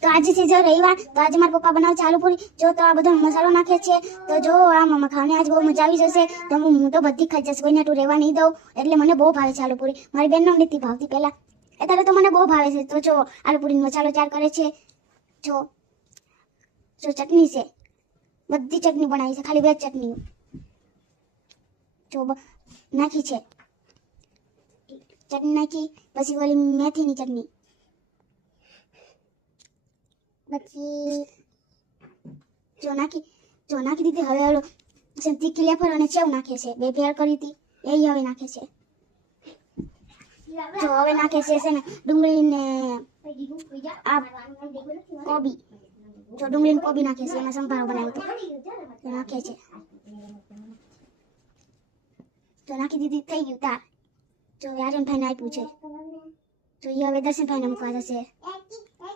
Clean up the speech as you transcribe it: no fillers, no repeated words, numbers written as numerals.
તો આજે છે જો રવિવાર, તો આજે મારા પપ્પા બનાવે છે આલુપુરી। જો તો આ બધો મસાલો નાખે છે, તો જો આ મમ્મા ખાવાની આજ બહુ મજા આવી જશે। તો હું તો બધી ખાઈ જશે, કોઈને તું રહેવા નહીં દઉં। એટલે મને બહુ ભાવે છે આલુપુરી। મારી બેનનો નથી ભાવતી પહેલા, અત્યારે તો મને બહુ ભાવે છે। તો જો આલુપુરીનો મસાલો તૈયાર કરે છે। જો ચટણી છે, બધી ચટણી બનાવી છે, ખાલી 2 ચટણી જો નાખી છે। ચટણી નાખી, પછી ઓલી મેથીની ચટણી, પછી જો નાખી દીધી। હવે ઓલો તીખી લેફર અને સેવ નાખે છે, 2 ભેળ કરી હતી એ હવે નાખે છે। જો હવે નાખે છે ને ડુંગળી ને આ કોબી, જો ડુંગળી ને કોબી નાખે છે, એમાં સંભારો બનાવ્યો તો નાખે છે। જો નાખી દીધી, થઈ ગયું તાર। જો આર્યન ભાઈને આપ્યું છે, તો એ હવે દર્શન ભાઈને મૂકવા જશે।